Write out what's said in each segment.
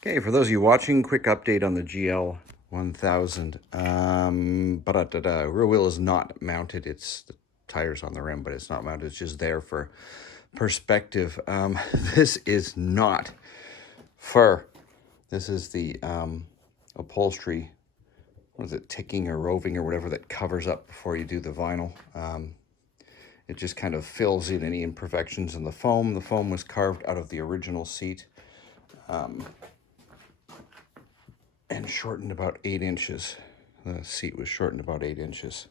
Okay, for those of you watching, quick update on the gl1000. Rear wheel is not mounted. It's the tires on the rim, but it's not mounted. It's just there for perspective. This is not fur. This is the upholstery. What is it, ticking or roving or whatever, that covers up before you do the vinyl. It just kind of fills in any imperfections in the foam. The foam was carved out of the original seat. And shortened about 8 inches. The seat was shortened about 8 inches.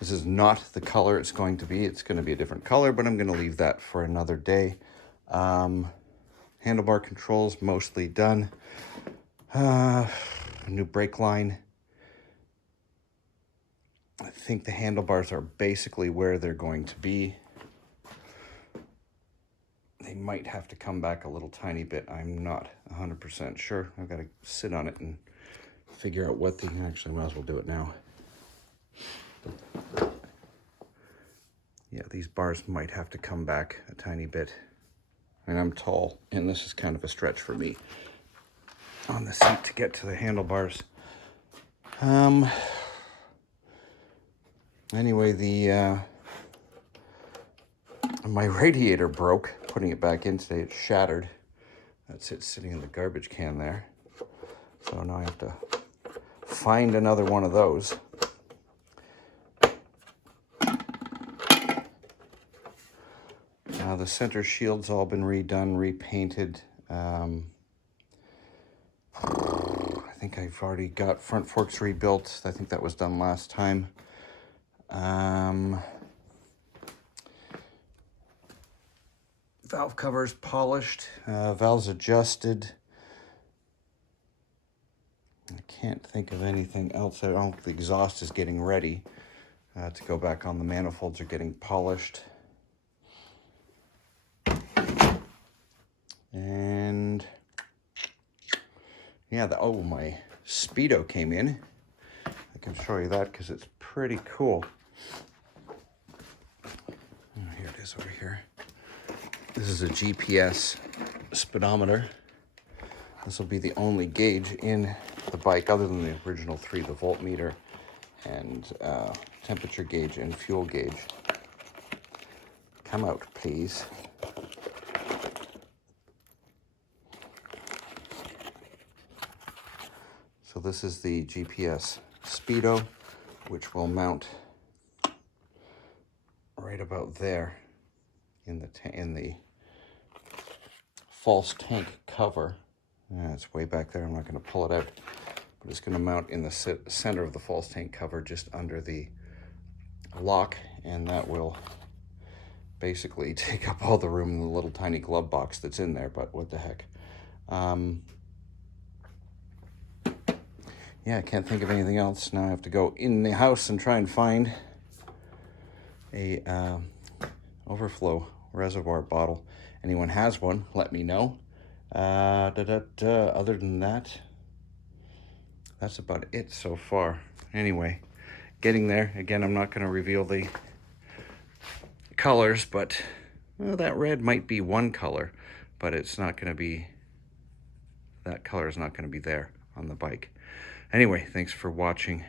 This is not the color it's going to be. It's going to be a different color, but I'm going to leave that for another day. Handlebar controls mostly done. New brake line. I think the handlebars are basically where they're going to be. They might have to come back a little tiny bit. I'm not 100% sure. I've got to sit on it and figure out what the... Actually, I might as well do it now. Yeah, these bars might have to come back a tiny bit. And I'm tall, and this is kind of a stretch for me on the seat to get to the handlebars. Anyway, my radiator broke. Putting it back in today, it's shattered. That's it sitting in the garbage can there. So now I have to find another one of those. Now the center shield's all been redone, repainted. I think I've already got front forks rebuilt. I think that was done last time. Valve covers polished, valves adjusted. I can't think of anything else. I don't think the exhaust is getting ready to go back on. The manifolds are getting polished. And yeah, my Speedo came in. I can show you that because it's pretty cool. Oh, here it is over here. This is a GPS speedometer. This will be the only gauge in the bike other than the original 3, the voltmeter and temperature gauge and fuel gauge. Come out, please. So this is the GPS Speedo, which will mount right about there in the false tank cover. It's way back there. I'm not going to pull it out, but it's going to mount in the center of the false tank cover, just under the lock, and that will basically take up all the room in the little tiny glove box that's in there. But what the heck? Yeah, I can't think of anything else. Now I have to go in the house and try and find a overflow reservoir bottle. Anyone has one, let me know. Other than that, that's about it so far. Anyway, getting there. Again, I'm not going to reveal the colors, but well, that red might be one color, but it's not going to be, that color is not going to be there on the bike. Anyway, thanks for watching.